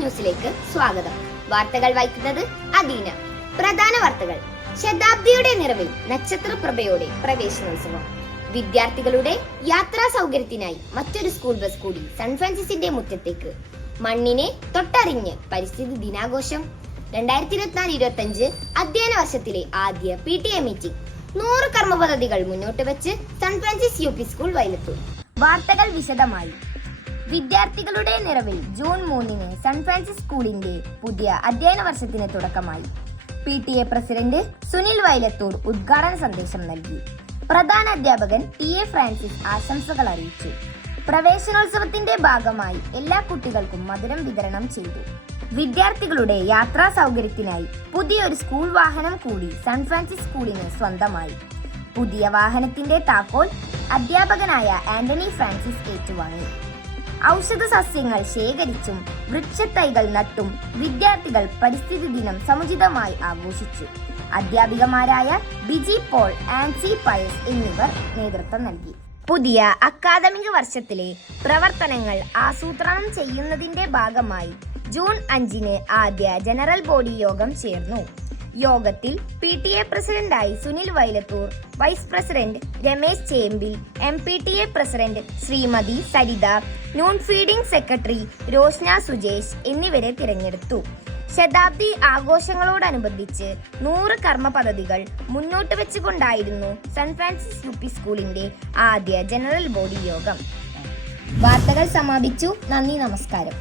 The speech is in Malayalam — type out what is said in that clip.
ന്യൂസിലേക്ക് സ്വാഗതം. വാർത്തകൾ വായിക്കുന്നത് അദീന. പ്രധാന വാർത്തകൾ. ശതാബ്ദിയുടെ നിറവിൽ നക്ഷത്രപ്രഭയോടെ പ്രവേശനോത്സവം. വിദ്യാർത്ഥികളുടെ യാത്രാ സൗകര്യത്തിനായി മറ്റൊരു സ്കൂൾ ബസ് കൂടി സെന്റ് ഫ്രാൻസിസിന്റെ മുറ്റത്തേക്ക്. മണ്ണിനെ തൊട്ടറിഞ്ഞ് പരിസ്ഥിതി ദിനാഘോഷം. 2024-25 അധ്യയന വർഷത്തിലെ ആദ്യ PTA മീറ്റിംഗ്. 100 കർമ്മ പദ്ധതികൾ മുന്നോട്ട് വെച്ച് saint Francis UP school Vailathur. വാർത്തകൾ വിശദമായി. വിദ്യാർത്ഥികളുടെ നിറവിൽ ജൂൺ 3-ന് സെന്റ് ഫ്രാൻസിസ് സ്കൂളിന്റെ പുതിയ അധ്യയന വർഷത്തിന് തുടക്കമായി. PTA പ്രസിഡന്റ് സുനിൽ വൈലത്തൂർ ഉദ്ഘാടന സന്ദേശം നൽകി. പ്രധാന അധ്യാപകൻ TA ഫ്രാൻസിസ് ആശംസകൾ അറിയിച്ചു. പ്രവേശനോത്സവത്തിന്റെ ഭാഗമായി എല്ലാ കുട്ടികൾക്കും മധുരം വിതരണം ചെയ്തു. വിദ്യാർത്ഥികളുടെ യാത്രാ സൗകര്യത്തിനായി പുതിയൊരു സ്കൂൾ വാഹനം കൂടി സെന്റ് ഫ്രാൻസിസ് സ്കൂളിന് സ്വന്തമായി. പുതിയ വാഹനത്തിന്റെ താക്കോൽ അധ്യാപകനായ ആന്റണി ഫ്രാൻസിസ് ഏറ്റുവാങ്ങി. ഔഷധ സസ്യങ്ങൾ ശേഖരിച്ചും വൃക്ഷത്തൈകൾ നട്ടും വിദ്യാർത്ഥികൾ പരിസ്ഥിതി ദിനം സമുചിതമായി ആഘോഷിച്ചു. അധ്യാപികമാരായ ബിജി പോൾ, ആൻസി പയസ് എന്നിവർ നേതൃത്വം നൽകി. പുതിയ അക്കാദമിക വർഷത്തിലെ പ്രവർത്തനങ്ങൾ ആസൂത്രണം ചെയ്യുന്നതിന്റെ ഭാഗമായി ജൂൺ 5-ന് ആദ്യ ജനറൽ ബോഡി യോഗം ചേർന്നു. യോഗത്തിൽ PTA പ്രസിഡന്റായി Sunil Vailathur, vice president Ramesh Chembil, MPTA president Shrimati Saritha, noon feeding secretary Roshna Sujesh എന്നിവരെ തിരഞ്ഞെടുത്തു. ശതാബ്ദി ആഘോഷങ്ങളോടനുബന്ധിച്ച് 100 കർമ്മ പദ്ധതികൾ മുന്നോട്ട് വെച്ചുകൊണ്ടായിരുന്നു സെന്റ് ഫ്രാൻസിസ് UP സ്കൂളിന്റെ ആദ്യ ജനറൽ ബോഡി യോഗം. വാർത്തകൾ സമാപിച്ചു. നന്ദി, നമസ്കാരം.